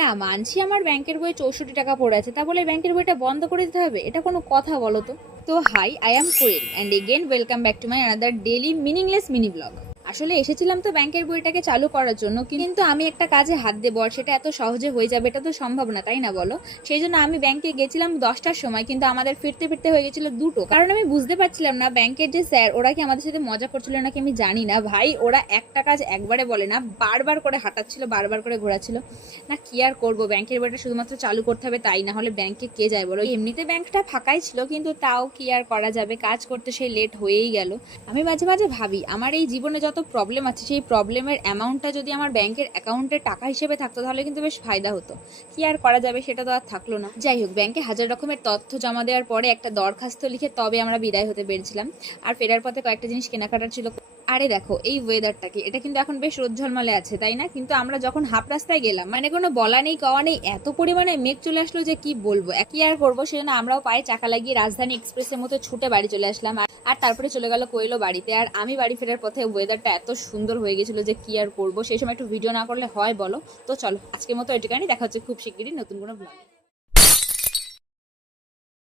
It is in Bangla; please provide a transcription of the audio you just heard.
না মানছি আমার ব্যাংকের বই 64 টাকা পড়ে আছে, তা বলে ব্যাংকের বইটা বন্ধ করে দিতে হবে? এটা কোনো কথা বলো তো। তো hi, I am Koel and again welcome back to my another daily meaningless mini blog. আসলে এসেছিলাম তো ব্যাংকের বইটাকে চালু করার জন্য, কিন্তু আমি একটা কাজে হাত দেবো আর সেটা এত সহজে হয়ে যাবে এটা তো সম্ভব না, তাই না বলো? সেই জন্য আমি ব্যাংকে গেছিলাম 10টার সময়, কিন্তু আমাদের ফিরতে ফিরতে হয়ে গেছিল 2টো। কারণ আমি বুঝতে পারছিলাম না ব্যাংকের যে স্যার ওরা কি আমাদের সাথে মজা করছিল নাকি আমি জানি না ভাই। ওরা একটা কাজ একবারে বলে না, বারবার করে হাঁটাচ্ছিল, বারবার করে ঘোরাচ্ছিল। না কি আর করবো, ব্যাংকের বইটা শুধুমাত্র চালু করতে হবে, তাই না হলে ব্যাংকে কে যায় বলো? এমনিতে ব্যাংকটা ফাঁকাই ছিল, কিন্তু তাও কি আর করা যাবে, কাজ করতে সেই লেট হয়েই গেল। আমি মাঝে মাঝে ভাবি আমার এই জীবনে যত প্রবলেম আছে সেই প্রবলেমের অ্যামাউন্টটা যদি আমার ব্যাংকের অ্যাকাউন্টে টাকা হিসেবে থাকতো তাহলে কিন্তু বেশ ফায়দা হতো। কি আর করা যাবে, সেটা তো আর থাকলো না। যাই হোক, ব্যাংকে হাজার রকমের তথ্য জমা দেওয়ার পরে একটা দরখাস্ত লিখে তবে আমরা বিদায় হতে পেরেছিলাম। আর ফেরার পথে কয়েকটা জিনিস কেনাকাটার ছিল। আরে দেখো এই ওয়েদারটাকে, এটা কিন্তু এখন বেশ রোদ ঝলমলে আছে তাই না? কিন্তু আমরা যখন হাফ রাস্তায় গেলাম, মানে কোনো বলা নেই কওয়া নেই, এত পরিমাণে মেঘ চলে আসলো যে কি বলবো। কি আর করবো, সেজন্য আমরাও পায়ে চাকা লাগিয়ে রাজধানী এক্সপ্রেসের মতো ছুটে বাড়ি চলে আসলাম। আর তারপরে চলে গেল কোয়েলও বাড়িতে। আর আমি বাড়ি ফেরার পথে ওয়েদারটা এত সুন্দর হয়ে গেছিল যে কি আর করবো, সেই সময় একটু ভিডিও না করলে হয় বলো? তো চলো আজকের মতো এটুকানি, দেখা হচ্ছে খুব শিগগিরই নতুন কোনো ব্লগে।